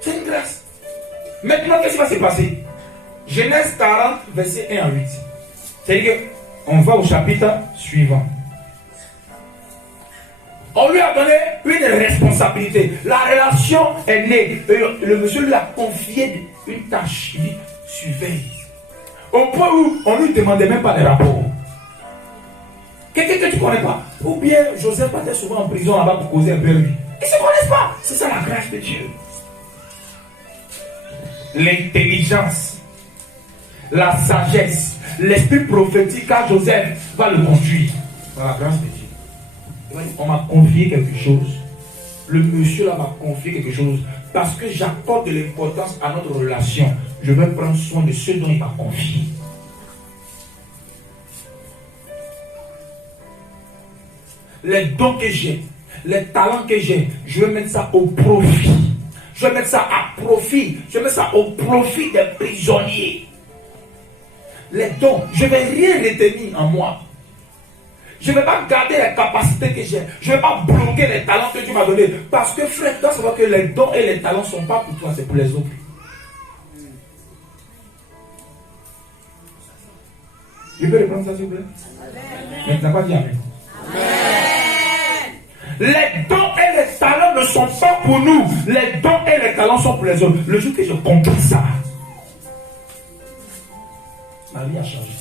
C'est une grâce. Maintenant, qu'est-ce qui va se passer? Genèse 40, verset 1 à 8. C'est-à-dire qu'on va au chapitre suivant. On lui a donné une responsabilité. La relation est née. Le monsieur lui a confié une tâche. Il dit, surveille. Au point où on ne lui demandait même pas les rapports. Quelqu'un que tu ne connais pas. Ou bien Joseph était souvent en prison là-bas pour causer un peu lui. Ils ne se connaissent pas. C'est ça la grâce de Dieu. L'intelligence, la sagesse, l'esprit prophétique à Joseph va le conduire. Par la grâce de Dieu. On m'a confié quelque chose. Le monsieur là m'a confié quelque chose. Parce que j'accorde de l'importance à notre relation. Je vais prendre soin de ceux dont il m'a confié. Les dons que j'ai, les talents que j'ai, je vais mettre ça au profit. Je vais mettre ça à profit. Je vais mettre ça au profit des prisonniers. Les dons, je ne vais rien retenir en moi. Je ne vais pas garder les capacités que j'ai. Je ne vais pas bloquer les talents que Dieu m'a donnés. Parce que frère, tu dois savoir que les dons et les talents ne sont pas pour toi, c'est pour les autres. Je peux reprendre ça s'il vous plaît? Mais tu n'as pas dit amen. Les dons et les talents ne sont pas pour nous. Les dons et les talents sont pour les autres. Le jour que j'ai compris ça, ma vie a changé.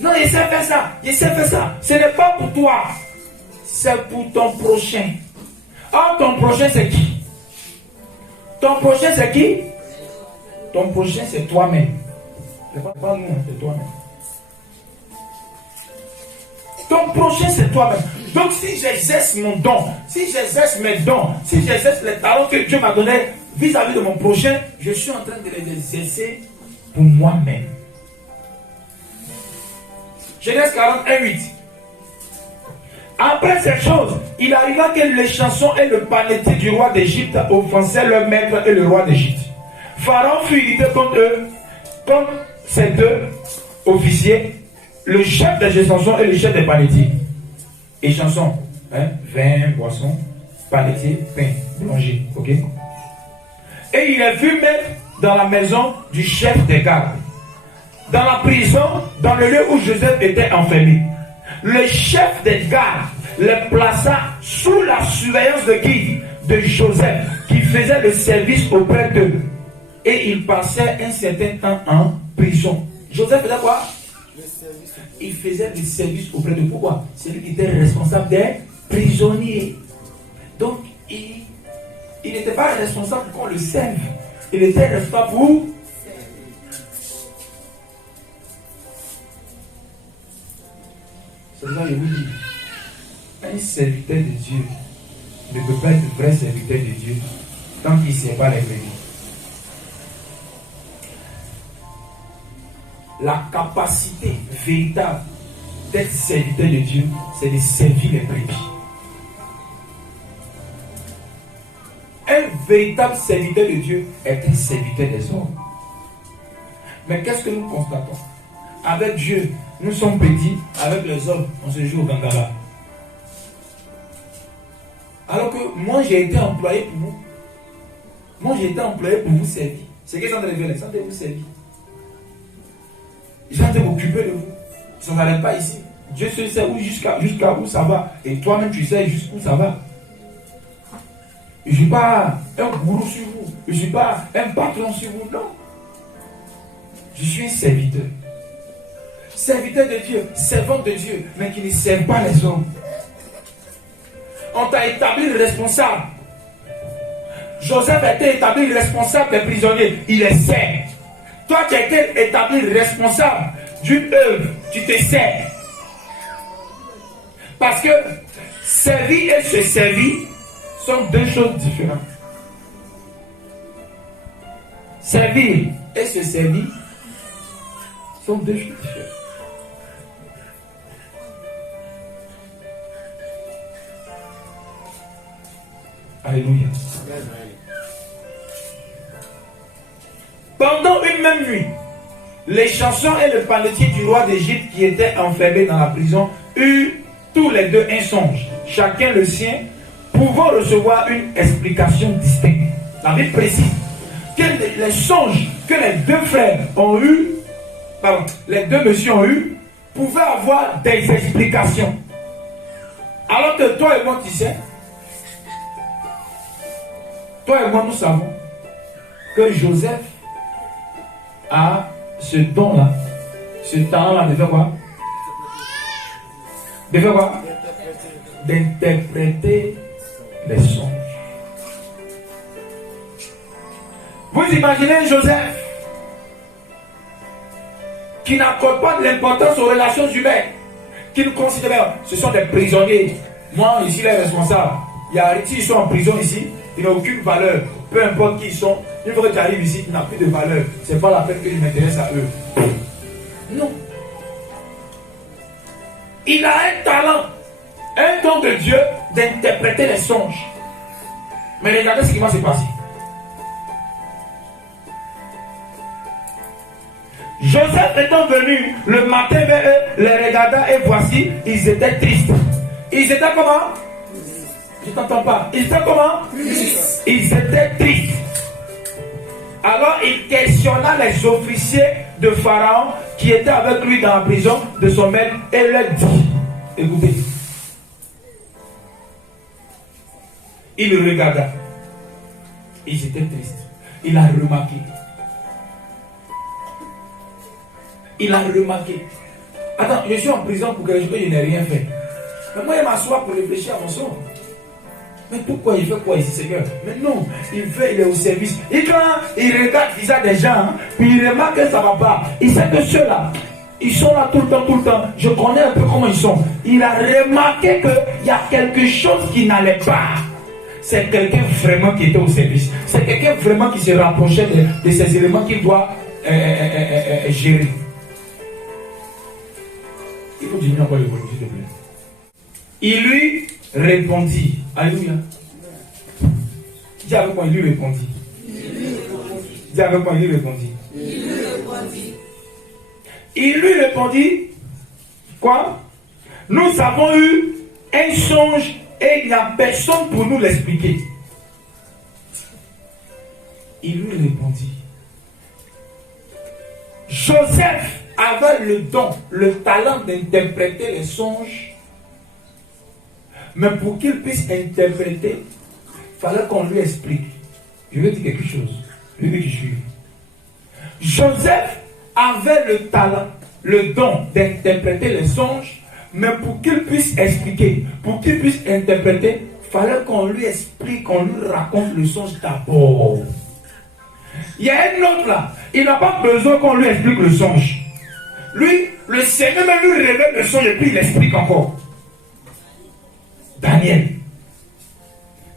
Non, il sait faire ça. Il sait faire ça. Ce n'est pas pour toi. C'est pour ton prochain. Or, ton prochain, c'est qui? Ton prochain, c'est qui? Ton prochain, c'est toi-même. C'est pas nous, c'est toi-même. Ton prochain, c'est toi-même. Donc, si j'exerce mon don, si j'exerce mes dons, si j'exerce les talents que Dieu m'a donnés vis-à-vis de mon prochain, je suis en train de les exercer pour moi-même. Genèse 41, 8. Après ces choses, il arriva que les chansons et le panetier du roi d'Égypte offensaient leur maître et le roi d'Égypte. Pharaon fut irrité contre eux, contre ces deux officiers, le chef des chansons et le chef des panetiers. Et chansons, vin, boisson, panetier, pain, boulanger, ok? Et il les fut mettre dans la maison du chef des gardes, dans la prison, dans le lieu où Joseph était enfermé. Le chef des gardes les plaça sous la surveillance de qui? De Joseph, qui faisait le service auprès d'eux. Et il passait un certain temps en prison. Joseph faisait quoi? Il faisait le service auprès d'eux. Pourquoi? C'est lui qui était responsable des prisonniers. Donc, il n'était pas responsable qu'on le serve. Il était responsable pour... C'est ça que je vous dis. Un serviteur de Dieu ne peut pas être vrai serviteur de Dieu tant qu'il ne sait pas les brebis. La capacité véritable d'être serviteur de Dieu, c'est de servir les brebis. Un véritable serviteur de Dieu est un serviteur des hommes. Mais qu'est-ce que nous constatons? Avec Dieu, nous sommes petits. Avec les hommes, on se joue au gangala. Alors que moi, j'ai été employé pour vous. Moi, j'ai été employé pour vous servir. C'est qu'ils sont en train de faire, ils sont en train de vous servir. Ils sont en train de m'occuper de vous. Ça ne s'arrête pas ici. Dieu seul sait jusqu'à où ça va. Et toi-même, tu sais jusqu'où ça va. Je ne suis pas un gourou sur vous. Je ne suis pas un patron sur vous. Non. Je suis un serviteur. Serviteur de Dieu, servant de Dieu, mais qui ne sert pas les hommes. On t'a établi responsable. Joseph a été établi responsable des prisonniers. Il les sert. Toi, tu as été établi responsable d'une œuvre. Tu te sers. Parce que servir et se servir sont deux choses différentes. Servir et se servir sont deux choses différentes. Alléluia. Pendant une même nuit, les chansons et le panetier du roi d'Égypte qui étaient enfermés dans la prison eurent tous les deux un songe, chacun le sien, pouvant recevoir une explication distincte. La Bible précise que les songes que les deux frères ont eu, les deux messieurs ont eu, pouvaient avoir des explications. Alors que toi et moi, tu sais, toi et moi, nous savons que Joseph a ce don-là, ce talent-là de faire quoi? De faire quoi? D'interpréter les songes. Vous imaginez Joseph qui n'accorde pas de l'importance aux relations humaines, qui nous considère, ce sont des prisonniers. Moi, ici, les responsables, s'ils sont en prison ici, ils n'ont aucune valeur. Peu importe qui ils sont, une fois que tu arrives ici, tu n'as plus de valeur. Ce n'est pas la peine que je m'intéresse à eux. Non. Il a un talent, un don de Dieu d'interpréter les songes. Mais regardez ce qui va se passer. Joseph étant venu le matin vers eux, les regarda et voici, ils étaient tristes. Ils étaient comment? Je ne t'entends pas. Ils étaient comment? Ils étaient tristes. Alors il questionna les officiers de Pharaon qui étaient avec lui dans la prison de son maître et leur dit, écoutez, il regarda. Ils étaient tristes. Il a remarqué. Il a remarqué. Attends, je suis en prison pour que je n'ai rien fait. Mais moi, il m'assoit pour réfléchir à mon sort. Mais pourquoi il fait quoi ici, Seigneur? Mais non, il est au service. Et quand il regarde le visage des gens, puis il remarque que ça ne va pas. Il sait que ceux-là, ils sont là tout le temps. Je connais un peu comment ils sont. Il a remarqué qu'il y a quelque chose qui n'allait pas. C'est quelqu'un vraiment qui était au service. C'est quelqu'un vraiment qui se rapprochait de ces éléments qu'il doit gérer. Il faut diminuer encore le volume, s'il te plaît. Il lui répondit. Alléluia. Dis avec moi, il lui répondit. Dis avec moi, il lui répondit. Il lui répondit. Quoi? Nous avons eu un songe et il n'y a personne pour nous l'expliquer. Il lui répondit. Joseph avait le don, le talent d'interpréter les songes, mais pour qu'il puisse interpréter, il fallait qu'on lui explique. Je vais dire quelque chose. Je veux que je suis. Joseph avait le talent, le don d'interpréter les songes, mais pour qu'il puisse expliquer, pour qu'il puisse interpréter, il fallait qu'on lui explique, qu'on lui raconte le songe d'abord. Il y a un autre là, il n'a pas besoin qu'on lui explique le songe. Lui, le Seigneur même lui révèle le songe et puis il explique encore. Daniel.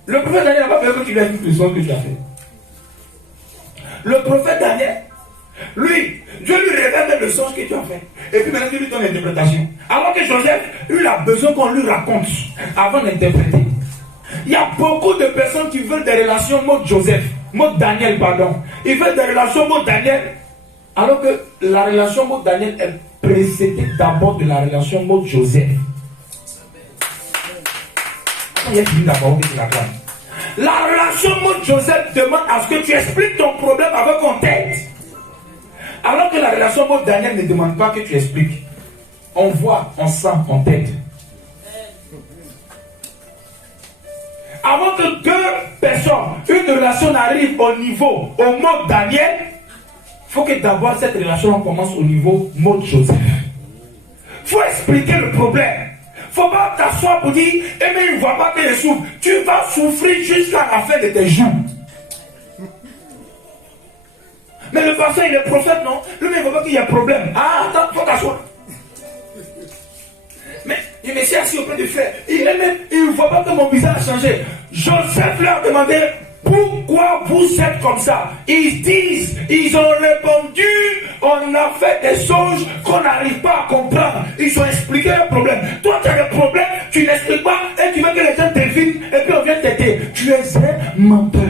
Le prophète Daniel n'a pas besoin que tu lui expliques le songe que tu as fait. Le prophète Daniel, lui, Dieu lui révèle le songe que tu as fait. Et puis maintenant, Dieu lui donne l'interprétation. Alors que Joseph, lui, il a besoin qu'on lui raconte avant d'interpréter. Il y a beaucoup de personnes qui veulent des relations mode Joseph, mode Daniel, pardon. Ils veulent des relations mode Daniel, alors que la relation mode Daniel est précédée d'abord de la relation mode Joseph. Il y a fini d'abord, la relation mode Joseph demande à ce que tu expliques ton problème avec ton tête. Alors que la relation mode Daniel ne demande pas que tu expliques. On voit, on sent, on tête. Avant que deux personnes, une relation arrive au niveau, au mode Daniel, il faut que d'abord cette relation commence au niveau mode Joseph. Il faut expliquer le problème. Il ne faut pas t'asseoir pour dire, eh mais il ne voit pas que je souffre. Tu vas souffrir jusqu'à la fin de tes jours. Mais le pasteur, il est prophète, non? Lui, il ne voit pas qu'il y a un problème. Ah, attends, il faut t'asseoir. Mais il me s'est assis auprès du frère. Il ne voit pas que mon visage a changé. Joseph leur demandait, pourquoi vous êtes comme ça? Ils disent, ils ont répondu, on a fait des songes qu'on n'arrive pas à comprendre. Ils ont expliqué le problème. Toi, tu as le problème, tu n'expliques pas et tu veux que les gens devinent et puis on vient t'aider. Tu es un menteur.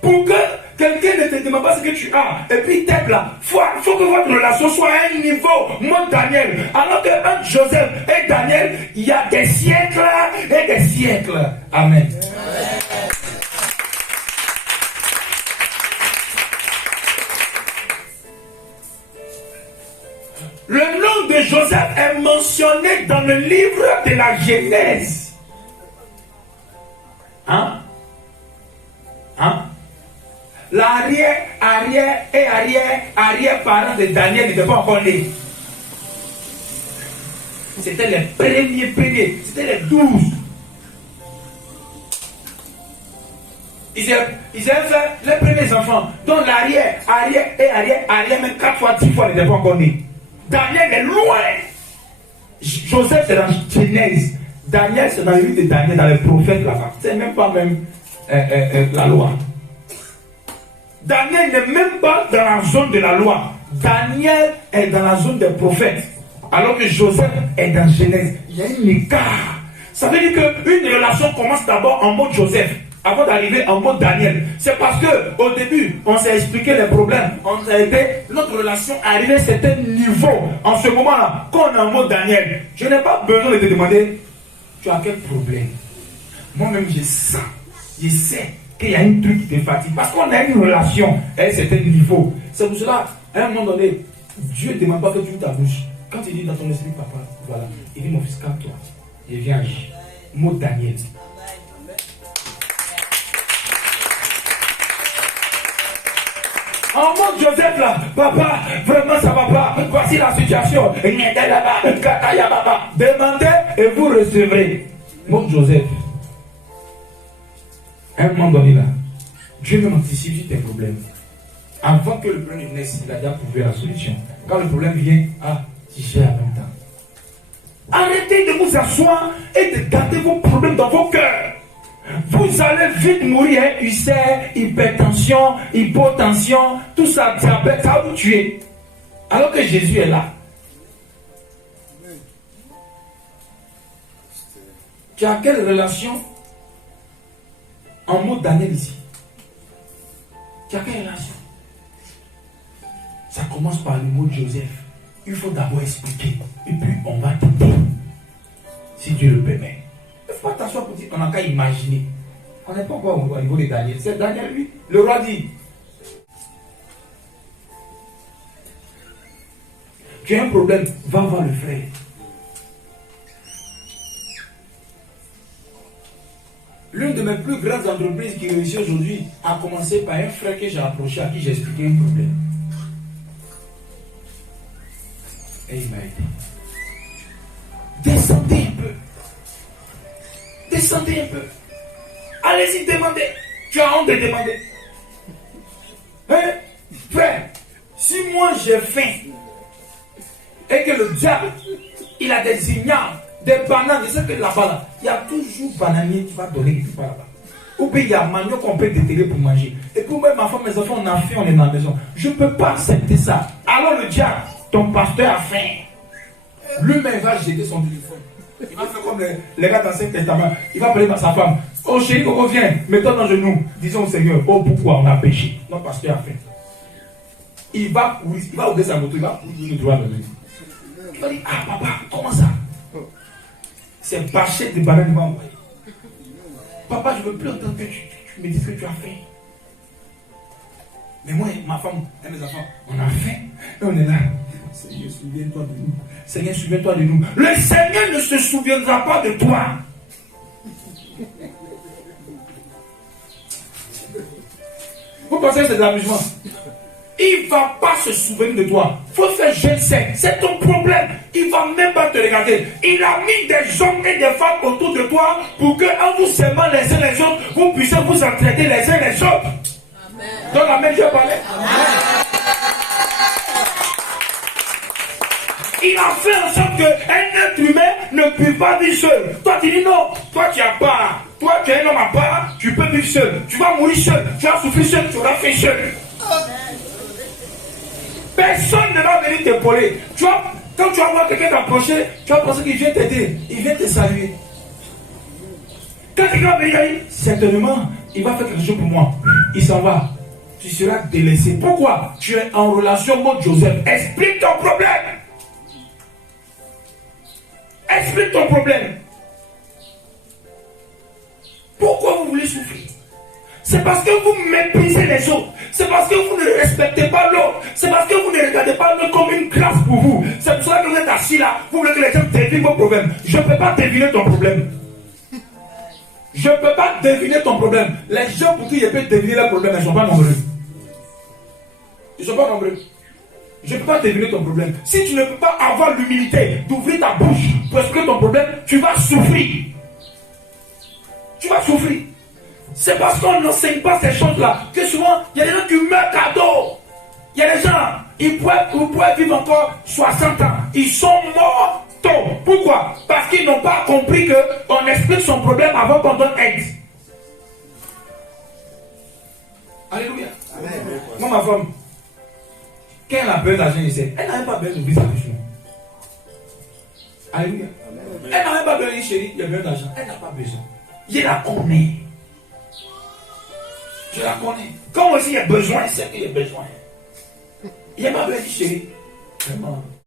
Pour que Quelqu'un ne te demande pas ce que tu as. Et puis t'aides là. Il faut que votre relation soit à un niveau. Moi, Daniel. Alors qu'un Joseph et Daniel, il y a des siècles et des siècles. Amen. Le nom de Joseph est mentionné dans le livre de la Genèse. Hein? L'arrière-parent de Daniel n'était pas encore né. C'était les premiers. C'était les 12. Ils avaient fait les premiers enfants. Donc l'arrière, même 4 fois, 10 fois, n'était pas encore né. Daniel est loin. Joseph, c'est dans Genèse. Daniel, c'est dans le livre de Daniel, dans les prophètes là-bas. C'est même pas la loi. Daniel n'est même pas dans la zone de la loi. Daniel est dans la zone des prophètes. Alors que Joseph est dans Genèse. Il y a un écart. Ça veut dire qu'une relation commence d'abord en mode Joseph, avant d'arriver en mode Daniel. C'est parce qu'au début, on s'est expliqué les problèmes. Notre relation arrivée à un certain niveau. En ce moment-là, quand on est en mode Daniel, je n'ai pas besoin de te demander, tu as quel problème? Moi-même, je sens, je sais qu'il y a un truc qui te fatigue. Parce qu'on a une relation à un certain niveau. C'est pour cela, à un moment donné, Dieu ne demande pas que tu ouvres ta bouche. Quand il dit dans ton esprit, papa, voilà, il dit, mon fils, calme-toi. Et viens agir. Mot Daniel. En mode Joseph là, papa, vraiment ça va pas. Voici la situation. Demandez et vous recevrez. Mode Joseph. À un moment donné là, Dieu même anticipe sur tes problèmes. Avant que le problème naisse, il a déjà trouvé la solution. Quand le problème vient, tu gères en même temps. Arrêtez de vous asseoir et de garder vos problèmes dans vos cœurs. Vous allez vite mourir, hein? Ulcère, hypertension, hypotension, tout ça, diabète, ça va vous tuer. Alors que Jésus est là. Tu as quelle relation en mode Daniel ici? Tu as quelle relation? Ça commence par le mot de Joseph. Il faut d'abord expliquer. Et puis on va t'aider. Si Dieu le permet. Il ne faut pas t'asseoir pour dire qu'on n'a qu'à imaginer. On n'est pas encore au niveau de Daniel. C'est Daniel, lui. Le roi dit, tu as un problème, va voir le frère. L'une de mes plus grandes entreprises qui réussit aujourd'hui a commencé par un frère que j'ai approché, à qui j'ai expliqué un problème. Et il m'a aidé. Descendez un peu. Descendez un peu. Allez-y, demandez. Tu as honte de demander. Hein? Frère, si moi j'ai faim et que le diable, il a des ignares, des bananes, je sais que là-bas, là, il y a toujours bananier qui va donner quelque part là-bas. Ou bien il y a manioc qu'on peut déterrer pour manger. Et puis même ma femme, mes enfants, on a faim, on est dans la maison. Je ne peux pas accepter ça. Alors le diable, ton pasteur a faim. Lui-même va jeter son téléphone. Il va faire comme les gars dans l'Ancien Testament. Il va parler à sa femme. Oh chérie, Coco, viens, mets-toi dans le genou. Disons au Seigneur, oh pourquoi on a péché? Notre pasteur a faim. Il va ouvrir sa moto, il va ouvrir le droit de lui. Il va dire, ah papa, comment ça? C'est bâché de bananes qui m'a envoyé. Papa, je ne veux plus entendre que tu me dises que tu as faim. Mais moi, ma femme et mes enfants, on a faim et on est là. Seigneur, souviens-toi de nous. Seigneur, souviens-toi de nous. Le Seigneur ne se souviendra pas de toi. Vous pensez que c'est de l'amusement? Il ne va pas se souvenir de toi. Il faut faire je sais. C'est ton problème. Il ne va même pas te regarder. Il a mis des hommes et des femmes autour de toi pour que, en vous s'aimant les uns les autres, vous puissiez vous entraider les uns les autres. Amen. Dans la même, je parlais. Il a fait en sorte qu'un être humain ne puisse pas vivre seul. Toi, tu dis non. Toi, tu as part. Toi, tu es un homme à part. Tu peux vivre seul. Tu vas mourir seul. Tu vas souffrir seul. Tu vas faire seul. Personne ne va venir t'épauler. Tu vois, quand tu vas voir quelqu'un t'approcher, tu vas penser qu'il vient t'aider. Il vient te saluer. Quand quelqu'un va venir, certainement, il va faire quelque chose pour moi. Il s'en va. tu seras délaissé. Pourquoi? Tu es en relation mode Joseph. Explique ton problème. Explique ton problème. Pourquoi vous voulez souffrir? C'est parce que vous méprisez les autres. C'est parce que vous ne respectez pas l'autre. C'est parce que vous ne regardez pas l'autre comme une grâce pour vous. C'est pour ça que vous êtes assis là. Vous voulez que les gens devinent vos problèmes. Je ne peux pas deviner ton problème. Je ne peux pas deviner ton problème. Les gens pour qui je peux deviner leur problème, ils ne sont pas nombreux. Ils ne sont pas nombreux. Je ne peux pas deviner ton problème. Si tu ne peux pas avoir l'humilité d'ouvrir ta bouche pour expliquer ton problème, tu vas souffrir. Tu vas souffrir. C'est parce qu'on n'enseigne pas ces choses-là que souvent, il y a des gens qui meurent cadeau. Il y a des gens, ils pourraient vivre encore 60 ans. Ils sont morts tôt. Pourquoi? Parce qu'ils n'ont pas compris qu'on explique son problème avant qu'on donne aide. Alléluia. Amen. Moi, ma femme, quand elle a besoin d'argent ici, elle n'a même pas besoin d'ouvrir sa bouche. Alléluia. Amen. Elle n'a même pas besoin, chérie, il y a besoin d'argent. Elle n'a pas besoin. Je la connais. Je la connais. Quand aussi il y a besoin, c'est qu'il y a besoin. Il n'y a pas besoin, chérie. Vraiment.